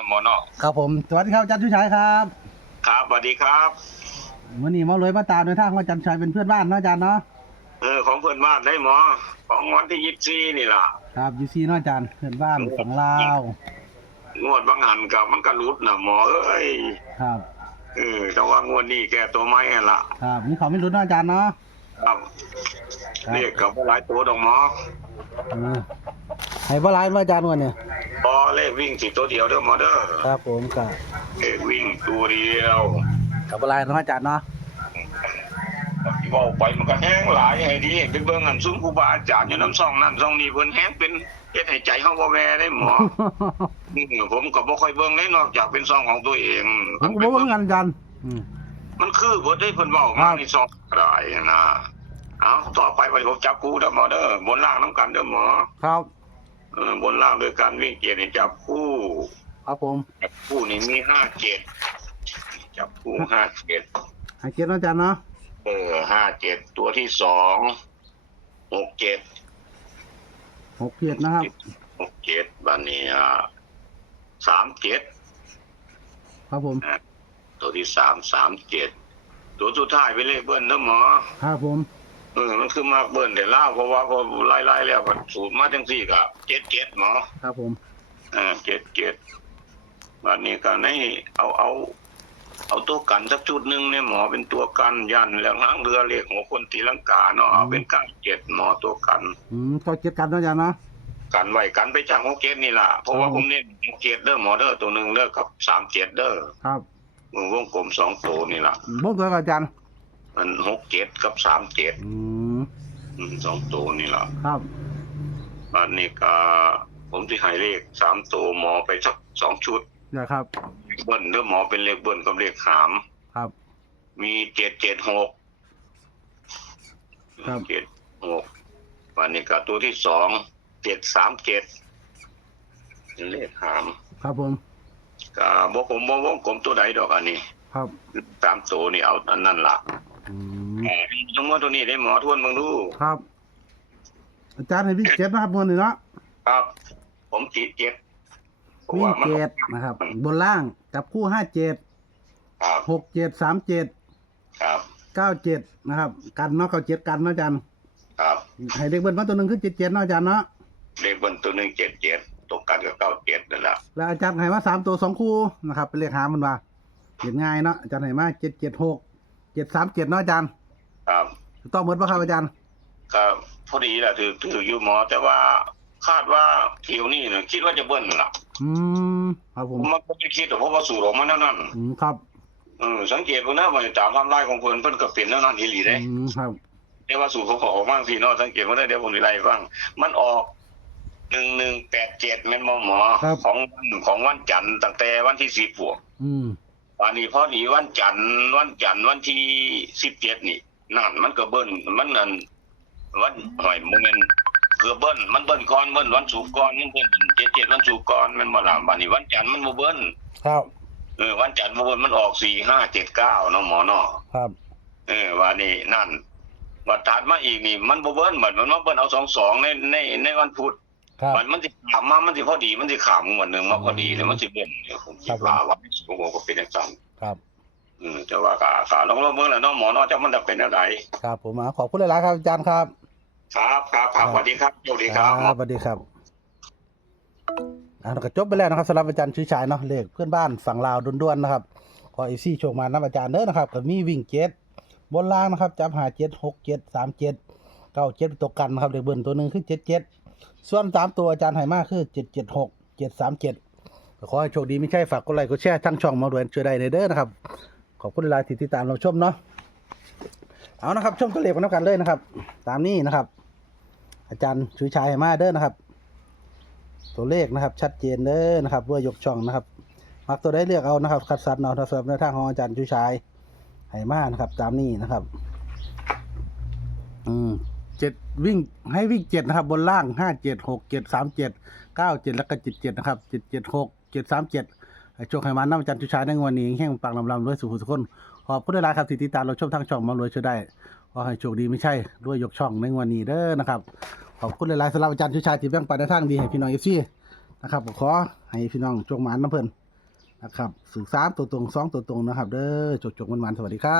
นาะหมอเนาะครับผมสวัสดีครับอาจารย์ชูชัยครับครับสวัสดีครับวันนี้หมอรวยมาตามในทางว่าอาจารย์ชัยเป็นเพื่อนบ้านเนาะอาจารย์เนาะของเพื่อนบ้านได้หมอของวันที่24นี่ล่ะครับยูซีเนาะอาจารย์เพื่อนบ้านฝั่งลาวงวดบางหันกับมันก็รุดนะหมอเอ้ยครับแต่ว่างวดนี้แกตัวไม้หั่นล่ะครับมีเขาไม่รู้เนาะอาจารย์เนาะครับเรียกกับหลายตัวดอกหมอเออให้บ่หลายมาอาจารย์วันเนี่ยพอเลขวิ่งสิตัวเดียวเด้อหมอเด้อครับผมก็เลขวิ่งตัวเดียว กับบ่หลายเนาะอาจารย์เนาะที่ว่าไปมันก็แห้งหลายให้ดีไปเบิ่งอันซุ้มครูบาอาจารย์อยู่น้ำซ่องนั่นซ่องนี้เพิ่นแห้งเป็นเฮ็ดให้ใจเฮาบ่แว่ได้หมอ ผมก็บ่ค่อยเบิ่งเลยนอกจากเป็นซ่องของตัวเอง ผมก็บ่เบิ่งกันอาจารย์มันคือบ่ได้เพิ่นเว้ามาในซ่องได้นะเอาต่อไปว่าผมจับคู่เด้อหมอเด้อบนล่างนํกันเด้อหมอครับบนล่างด้วยการวิ่งเกียรติจับคู่ครับผมจับคู่นี่มี57จับคู่57ให้เกียรติเนาะอาจารย์เนาะ57ตัวที่2 67 67นะครับ67บัดนี้37ครับผมตัวที่37ตัวสุดท้ายเป็นเลขเบิ้ลเด้อหมอครับผมมันคือมากเบิ้ลแต่ล่าเพราะว่าพอไล่ๆแล้วก็สูตรมาจังซี่ก็77หมอครับผม77บัดนี้ก็ให้เอาตัวกันสักชุดนึงเนี่ยหมอเป็นตัวกันยันแล้วหางเรือเลขหัวคนตีลังกาเนาะเอาเป็น97หมอตัวกันตัว7กันเนาะอาจารย์เนาะกันไว้กันไปจาก67นี่ล่ะเพราะว่าผมเน้น67เด้อหมอเด้อตัวนึงเด้อกับ37เด้อครับวงกลม2ตัวนี่ล่ะบ่ตัวอาจารย์มัน67กับ372ตัวนี่ล่ะครับอันนี้ก็ผมสิให้เลข3ตัวหมอไปสัก2ชุดนะครับเบิ้ลเด้อหมอเป็นเลขเบิ้ลกับเลขหามครับมี776ครับ76อันนี้ก็ตัวที่2 737เป็นเลขหามครับผมก็บ่ผมบ่วงกลมตัวใดดอกอันนี้ครับ3ตัวนี่เอาอันนั้นล่ะทั้งหมดตัวนี้ได้หมอทวนเบิ่งดูครับอาจารย์ให้วิ่ง7นะครับมื้อนี้เนาะครับผมติด7วิ่ง7นะครับบนล่างจับคู่57ครับ67 37ครับ97นะครับกันเนาะเขา7กันเนาะอาจารย์ครับให้เด็กเบิ้ลมาตัวนึงคือ77เนาะอาจารย์เนาะเลขเบิ้ลตัวนึง77ตกกันกับ97นั่นล่ะแล้วอาจารย์ให้มา3ตัว2คู่นะครับเป็นเลขหามันว่าเห็นง่ายเนาะอาจารย์ให้มา776 737เนาะอาจารย์ครับต้องหมดบ่ครับอาจารย์ก็พอดีล่ะถืออยู่หมอแต่ว่าคาดว่าเที่ยวนี้น่ะคิดว่าจะเบิ้ลล่ะครับผมมันบ่ได้คิดเพราะว่าสูตรออกมาแนวนั้นครับสังเกตเบิ่งนะว่าตามไทม์ไลน์ของเพิ่นก็เป็นแนวนั้นอีหลีเด้ครับแต่ว่าสูตรเขาออกมาจังซี่เนาะสังเกตเบิ่งได้เดี๋ยวผมสิไล่ฟังมันออก1187แม่นบ่หมอของวันจันทร์ตั้งแต่วันที่10พวกวันนี้พอดีวันจันทร์วันที่17นี่นั่นมันก็เบิ้ลมันนั่นวันหอยโมเมนต์คือเบิ้ลมันเบิ้ลก่อนเบิ้ลวันศุกร์ก่อนมันเบิ้ล77วันศุกร์ก่อนมันบ่ล่ะบัดนี้วันจันทร์มันบ่เบิ้ลครับวันจันทร์บ่เบิ้ลมันออก4579เนาะหมอเนาะครับวันนี้นั่นบัดถัดมาอีกนี่มันบ่เบิ้ลเหมือนมันมาเบิ้ลเอา22ในวันพุธมันสิขามมามันสิพอดีมันสิขามวันนึงมาพอดีแล้วมันสิเบิ้ลผมคิดว่าผมก็เป็นจังซั่นครับแต่ว่าก็ลองเบิ่งแล้วเนาะหมอเนาะจักมันจะเป็นจังไดครับผมขอบคุณหลายๆครับอาจารย์ครับครับสวัสดีครับสวัสดีครับสวัสดีครับก็จบไปแล้วนะครับสำหรับอาจารย์ชื่อชายเนาะเลขเพื่อนบ้านฝั่งลาวด้วนๆนะครับขอFCโชคมานํอาจารย์เด้อนะครับก็มีวิ่ง7บนล่างนะครับจับหา7 6 7 37 97ตกกันนะครับเลขเบิ้ลตัวนึงคือ77ส่วน3ตัวอาจารย์ให้มาคือ776 737ขอให้โชคดีไม่ใช่ฝากกดไลค์กดแชร์ทั้งช่องหมอรวยช่วยได้เด้อนะครับขอบคุณหลายที่ติดตามเราชมเนาะเอานะครับชมตัวเลขกันแล้วกันเลยนะครับตามนี้นะครับอาจารย์ชูชัยมาเด้อนะครับตัวเลขนะครับชัดเจนเด้อนะครับว่ายกช่องนะครับมักตัวได้เลือกเอานะครับคัดสรรเอาสำหรับในทางของอาจารย์ชูชัยให้มานะครับตามนี้นะครับ7วิ่งให้วิ่ง7นะครับบนล่าง57 67 37 97แล้วก็77นะครับ776 737โชคให้มาน้ำอาจารย์ชูชัยในวันนี้แห่งปังลำด้วยสุขสุขคนขอบคุณหลายครับที่ติดตามเราชมทางช่องมารวยช่วยได้ขอให้โชคดีไม่ใช่ด้วยยกช่องในวันนี้เด้อนะครับขอบคุณหลายๆสำหรับอาจารย์ชูชัยที่แบ่งปันในทางดีให้พี่น้องเอฟซีนะครับขอให้พี่น้องโชคหมานน้ำเพิ่น นะครับสื่อ3ตัวตรง2ตัวตรงนะครับเด้อจกๆมันๆสวัสดีครับ